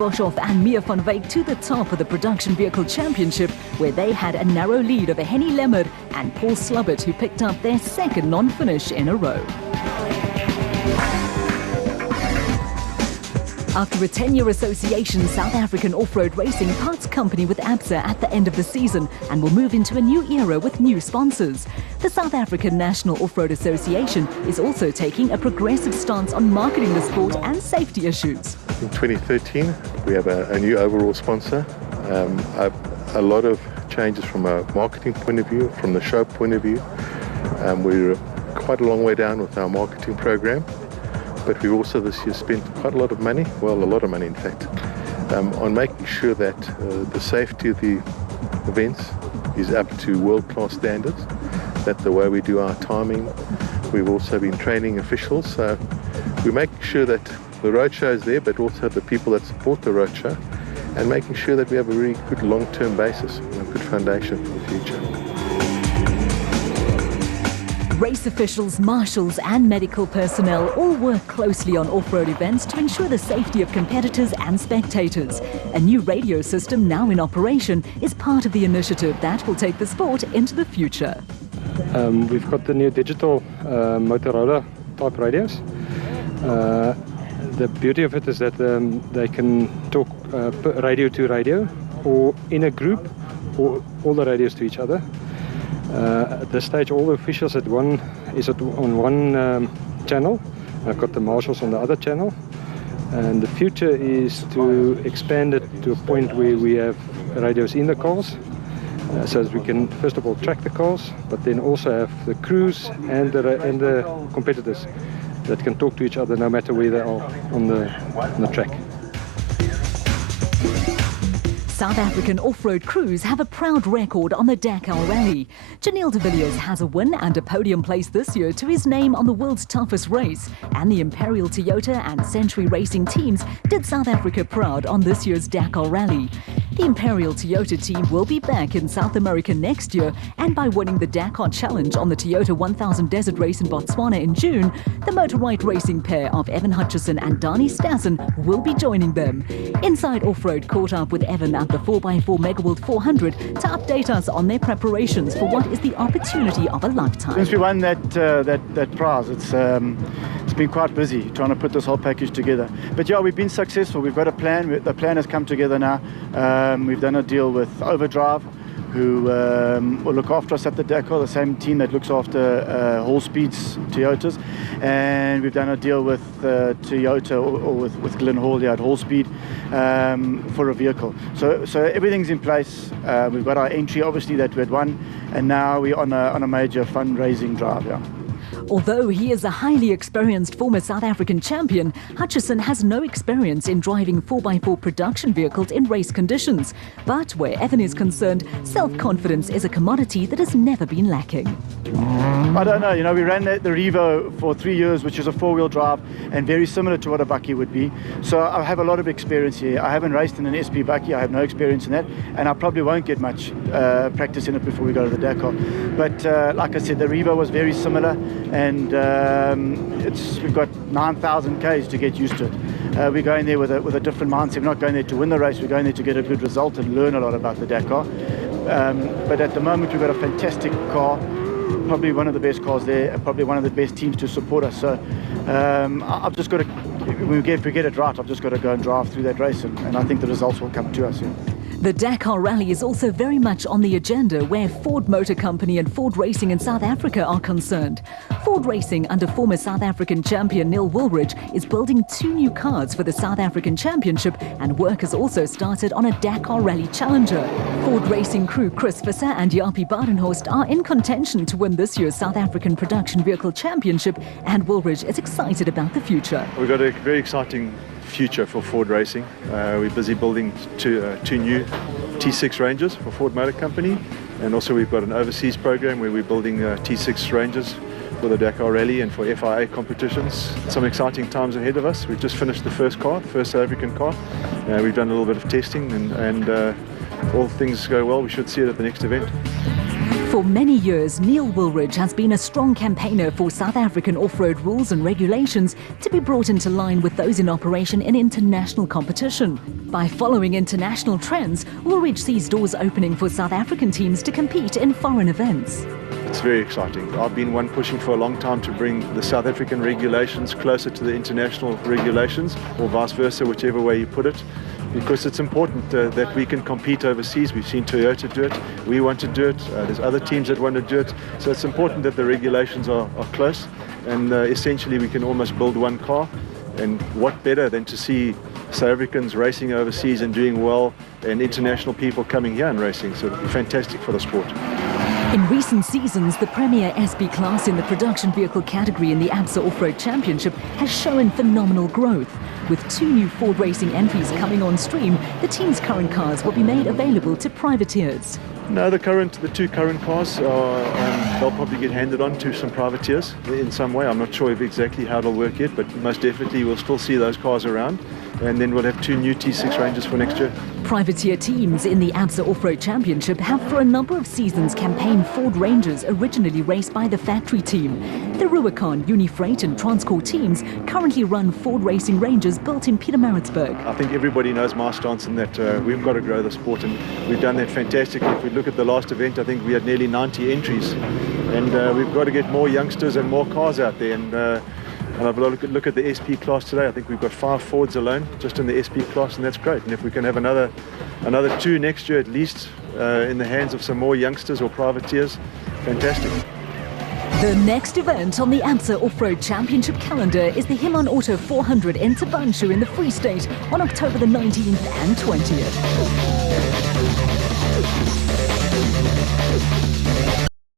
Boshoff and Mia van Wyk to the top of the Production Vehicle Championship, where they had a narrow lead over Henny Lemmer and Paul Slubbert, who picked up their second non-finish in a row. After a 10-year association, South African Off-Road Racing parts company with ABSA at the end of the season and will move into a new era with new sponsors. The South African National Off-Road Association is also taking a progressive stance on marketing the sport and safety issues. In 2013, we have a new overall sponsor, a lot of changes from a marketing point of view, from the show point of view. We're quite a long way down with our marketing program. But we've also this year spent quite a lot of money, well, a lot of money in fact, on making sure that the safety of the events is up to world-class standards, that the way we do our timing. We've also been training officials, so we're making sure that the roadshow is there, but also the people that support the roadshow, and making sure that we have a really good long-term basis, a good foundation for the future. Race officials, marshals and medical personnel all work closely on off-road events to ensure the safety of competitors and spectators. A new radio system now in operation is part of the initiative that will take the sport into the future. We've got the new digital Motorola type radios. The beauty of it is that they can talk radio to radio or in a group, or all the radios to each other. At this stage, all the officials on one channel. I've got the marshals on the other channel. And the future is to expand it to a point where we have radios in the cars, so that we can first of all track the cars, but then also have the crews and the competitors that can talk to each other no matter where they are on the track. South African off-road crews have a proud record on the Dakar Rally. Janelle de Villiers has a win and a podium place this year to his name on the world's toughest race. And the Imperial Toyota and Century Racing teams did South Africa proud on this year's Dakar Rally. The Imperial Toyota team will be back in South America next year, and by winning the Dakar Challenge on the Toyota 1000 Desert Race in Botswana in June, the Motorride Racing pair of Evan Hutchison and Dani Stassen will be joining them. Inside Off-Road caught up with Evan at the 4x4 Megaworld 400 to update us on their preparations for what is the opportunity of a lifetime. Since we won that prize, it's been quite busy trying to put this whole package together. But yeah, we've been successful. We've got a plan. The plan has come together now. We've done a deal with Overdrive, who will look after us at the Dakar, the same team that looks after Hall Speed's Toyotas. And we've done a deal with Toyota or with Glenn Hall here at Hall Speed for a vehicle. So everything's in place. We've got our entry, obviously, that we had won, and now we're on a major fundraising drive. Yeah. Although he is a highly experienced former South African champion, Hutchison has no experience in driving 4x4 production vehicles in race conditions. But where Evan is concerned, self-confidence is a commodity that has never been lacking. I don't know, we ran the Revo for 3 years, which is a four-wheel drive and very similar to what a Bakkie would be. So I have a lot of experience here. I haven't raced in an SP Bakkie, I have no experience in that, and I probably won't get much practice in it before we go to the Dakar. But like I said, the Revo was very similar, and we've got 9,000 Ks to get used to it. We're going there with a different mindset. We're not going there to win the race, we're going there to get a good result and learn a lot about the Dakar. But at the moment, we've got a fantastic car, probably one of the best cars there, and probably one of the best teams to support us. So I've just got to, if we get it right, I've just got to go and drive through that race, and I think the results will come to us. Yeah. The Dakar Rally is also very much on the agenda where Ford Motor Company and Ford Racing in South Africa are concerned. Ford Racing, under former South African champion Neil Woolridge, is building 2 new cars for the South African Championship, and work has also started on a Dakar Rally Challenger. Ford Racing crew Chris Visser and Jaapie Badenhorst are in contention to win this year's South African Production Vehicle Championship, and Woolridge is excited about the future. We've got a very exciting future for Ford Racing. We're busy building two new T6 Rangers for Ford Motor Company, and also we've got an overseas program where we're building T6 Rangers for the Dakar Rally and for FIA competitions. Some exciting times ahead of us. We've just finished the first car, the first South African car. We've done a little bit of testing, and all things go well, we should see it at the next event. For For many years, Neil Woolridge has been a strong campaigner for South African off-road rules and regulations to be brought into line with those in operation in international competition. By following international trends, Woolridge sees doors opening for South African teams to compete in foreign events. It's very exciting. I've been one pushing for a long time to bring the South African regulations closer to the international regulations, or vice versa, whichever way you put it, because it's important that we can compete overseas. We've seen Toyota do it. We want to do it. There's other teams that want to do it. So it's important that the regulations are close, and essentially we can almost build one car. And what better than to see South Africans racing overseas and doing well, and international people coming here and racing. So it'll be fantastic for the sport. In recent seasons, the premier SP class in the production vehicle category in the ABSA Off-Road Championship has shown phenomenal growth. With 2 new Ford Racing entries coming on stream, the team's current cars will be made available to privateers. No, the 2 current cars, they'll probably get handed on to some privateers in some way. I'm not sure exactly how it'll work yet, but most definitely we'll still see those cars around. And then we'll have 2 new T6 Rangers for next year. Privateer teams in the ABSA Off-Road Championship have for a number of seasons campaigned Ford Rangers originally raced by the factory team. The Rubicon, Unifreight and Transcore teams currently run Ford Racing Rangers built in Pietermaritzburg. I think everybody knows my stance in that we've got to grow the sport, and we've done that fantastically. If we look at the last event, I think we had nearly 90 entries, and we've got to get more youngsters and more cars out there. And I've look at the SP class today. I think we've got 5 Fords alone just in the SP class, and that's great. And if we can have another 2 next year at least in the hands of some more youngsters or privateers, fantastic. The next event on the ABSA Off-Road Championship calendar is the Himon Auto 400 in Tabanshu in the Free State on October the 19th and 20th.